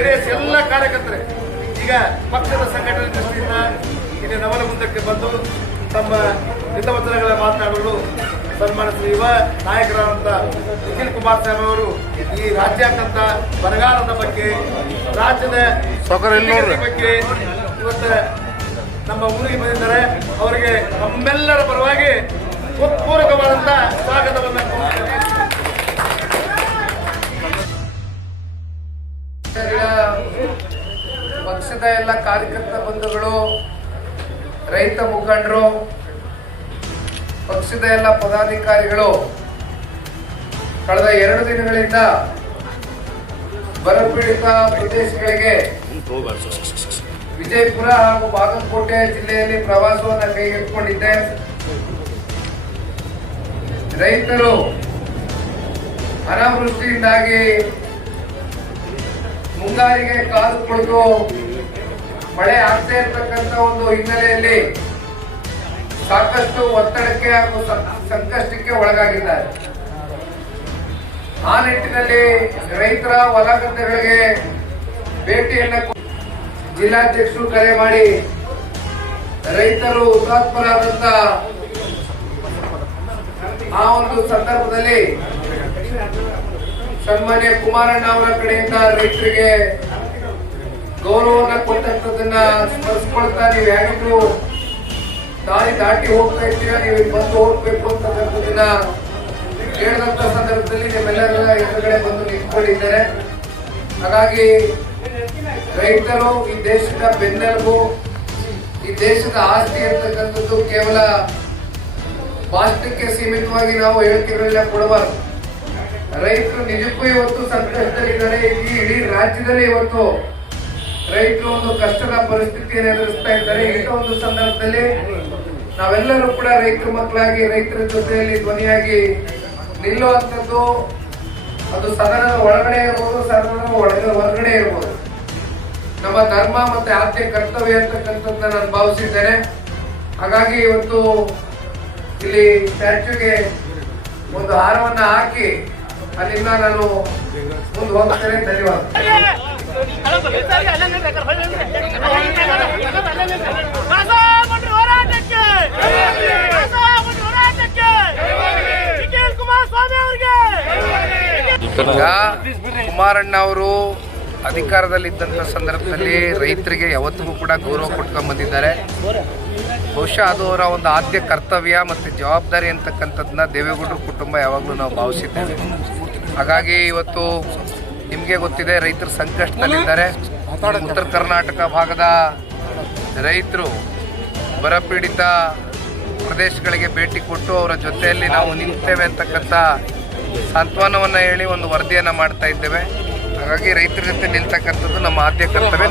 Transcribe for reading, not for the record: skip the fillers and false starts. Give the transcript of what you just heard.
JDS ಎಲ್ಲ ಕಾರ್ಯಕರ್ತರೆ ಈಗ ಪಕ್ಷದ ಸಂಘಟನೆ ದೃಷ್ಟಿಯಿಂದ ಇಲ್ಲಿ ನವಲಗುಂದಕ್ಕೆ ಬಂದು ತಮ್ಮ ಹಿತವಚನಗಳ ಮಾತನಾಡಲು ಸನ್ಮಾನಿಸಿದ ಯುವ ನಾಯಕರಾದಂಥ ನಿಖಿಲ್ ಕುಮಾರಸ್ವಾಮಿ ಅವರು ಈ ರಾಜ್ಯಾದ್ಯಂತ ಬರಗಾಲದ ಬಗ್ಗೆ ರಾಜ್ಯದ ಬಗ್ಗೆ ಇವತ್ತು ನಮ್ಮ ಊರಿಗೆ ಬಂದಿದ್ದಾರೆ. ಅವರಿಗೆ ನಮ್ಮೆಲ್ಲರ ಪರವಾಗಿ ಹೃತ್ಪೂರ್ವಕವಾದಂಥ ಸ್ವಾಗತವನ್ನು ಪಕ್ಷದ ಎಲ್ಲ ಕಾರ್ಯಕರ್ತ ಬಂಧುಗಳು, ರೈತ ಮುಖಂಡರು, ಪಕ್ಷದ ಎಲ್ಲ ಪದಾಧಿಕಾರಿಗಳು ಕಳೆದ 2 ದಿನಗಳಿಂದ ಬರಪೀಡಿತ ಪ್ರದೇಶಗಳಿಗೆ ವಿಜಯಪುರ ಹಾಗೂ ಬಾಗಲಕೋಟೆ ಜಿಲ್ಲೆಯಲ್ಲಿ ಪ್ರವಾಸವನ್ನು ಕೈಗೆತ್ತಿಕೊಂಡಿದ್ದೆ. ರೈತರು ಅನಾವೃಷ್ಟಿಯಿಂದಾಗಿ ಮುಂಗಾರಿಗೆ ಕಾದು ಕುಳಿತು ಮಳೆ ಆಗ್ತಾ ಇರತಕ್ಕಂತ ಒಂದು ಹಿನ್ನೆಲೆಯಲ್ಲಿ ಸಾಕಷ್ಟು ಒತ್ತಡಕ್ಕೆ ಹಾಗೂ ಸಂಕಷ್ಟಕ್ಕೆ ಒಳಗಾಗಿದ್ದಾರೆ. ಆ ನಿಟ್ಟಿನಲ್ಲಿ ರೈತರ ಹೊಲ ಗದ್ದೆಗಳಿಗೆ ಭೇಟಿಯನ್ನು ಜಿಲ್ಲಾಧ್ಯಕ್ಷರು ಕರೆ ಮಾಡಿ ರೈತರು ಹುತಾತ್ಮರಾದಂತ ಆ ಒಂದು ಸಂದರ್ಭದಲ್ಲಿ ಸನ್ಮಾನ್ಯ ಕುಮಾರಣ್ಣ ಅವರ ಕಡೆಯಿಂದ ರೈತರಿಗೆ ಗೌರವವನ್ನು ಕೊಟ್ಟಂತದನ್ನ ಸ್ಮರಿಸಿಕೊಳ್ತಾ, ನೀವು ಯಾರಿಗೂ ದಾರಿ ದಾಟಿ ಹೋಗ್ತಾ ಇದ್ದೀರಾ, ನೀವು ಬಂದು ಹೋಗ್ಬೇಕು ಅಂತಕ್ಕಂಥದನ್ನ ಹೇಳಿದಂತ ಸಂದರ್ಭದಲ್ಲಿ ನಿಮ್ಮೆಲ್ಲರ ಎದುರುಗಡೆ ಬಂದು ನಿಂತ್ಕೊಂಡಿದ್ದಾರೆ. ಹಾಗಾಗಿ ರೈತರು ಈ ದೇಶದ ಬೆನ್ನೆಲುಬು, ಈ ದೇಶದ ಆಸ್ತಿ ಅಂತಕ್ಕಂಥದ್ದು ಕೇವಲ ಭಾಷಣಕ್ಕೆ ಸೀಮಿತವಾಗಿ ನಾವು ಹೇಳಿಕೆಗಳನ್ನ ಕೊಡಬಾರದು. ರೈತರು ನಿಜಕ್ಕೂ ಇವತ್ತು ಸಂಕಷ್ಟದಲ್ಲಿದ್ದಾರೆ. ಇಡೀ ರಾಜ್ಯದಲ್ಲಿ ಇವತ್ತು ರೈತರು ಒಂದು ಕಷ್ಟದ ಪರಿಸ್ಥಿತಿಯನ್ನು ಎದುರಿಸ್ತಾ ಇದ್ದಾರೆ. ಇಂಥ ಒಂದು ಸಂದರ್ಭದಲ್ಲಿ ನಾವೆಲ್ಲರೂ ಕೂಡ ರೈತರ ಮಕ್ಕಳಾಗಿ ರೈತರ ಜೊತೆಯಲ್ಲಿ ಧ್ವನಿಯಾಗಿ ನಿಲ್ಲುವಂಥದ್ದು, ಅದು ಸದನದ ಒಳಗಡೆ ಇರ್ಬೋದು, ಸದನದ ಹೊರಗಡೆ ಇರ್ಬೋದು, ನಮ್ಮ ಧರ್ಮ ಮತ್ತೆ ಆದ್ಯ ಕರ್ತವ್ಯ ಅಂತಕ್ಕಂಥದ್ದನ್ನ ನಾನು ಭಾವಿಸಿದ್ದೇನೆ. ಹಾಗಾಗಿ ಇವತ್ತು ಇಲ್ಲಿ ಸ್ಟ್ಯಾಚ್ಯೂಗೆ ಒಂದು ಹಾರವನ್ನ ಹಾಕಿ ಅಲ್ಲಿಂದ ನಾನು ಮುಂದೆ ಹೋಗ್ತೇನೆ. ಧನ್ಯವಾದ. ಕುಮಾರಣ್ಣ ಅವರು ಅಧಿಕಾರದಲ್ಲಿದ್ದಂಥ ಸಂದರ್ಭದಲ್ಲಿ ರೈತರಿಗೆ ಯಾವತ್ತಿಗೂ ಕೂಡ ಗೌರವ ಕೊಟ್ಕೊಂಡು ಬಂದಿದ್ದಾರೆ. ಬಹುಶಃ ಅದು ಅವರ ಒಂದು ಆದ್ಯ ಕರ್ತವ್ಯ ಮತ್ತು ಜವಾಬ್ದಾರಿ ಅಂತಕ್ಕಂಥದ್ದನ್ನ ದೇವೇಗೌಡರ ಕುಟುಂಬ ಯಾವಾಗಲೂ ನಾವು ಭಾವಿಸಿದ್ದೇವೆ. ಹಾಗಾಗಿ ಇವತ್ತು ನಿಮಗೆ ಗೊತ್ತಿದೆ, ರೈತರು ಸಂಕಷ್ಟದಲ್ಲಿದ್ದಾರೆ. ಉತ್ತರ ಕರ್ನಾಟಕ ಭಾಗದ ರೈತರು ಬರಪೀಡಿತ ಪ್ರದೇಶಗಳಿಗೆ ಭೇಟಿ ಕೊಟ್ಟು ಅವರ ಜೊತೆಯಲ್ಲಿ ನಾವು ನಿಲ್ತೇವೆ ಅಂತಕ್ಕಂಥ ಸಾಂತ್ವನವನ್ನು ಹೇಳಿ ಒಂದು ವರದಿಯನ್ನು ಮಾಡ್ತಾ ಇದ್ದೇವೆ. ಹಾಗಾಗಿ ರೈತರ ಜೊತೆ ನಿಲ್ತಕ್ಕಂಥದ್ದು ನಮ್ಮ ಆದ್ಯ ಕರ್ತವ್ಯ.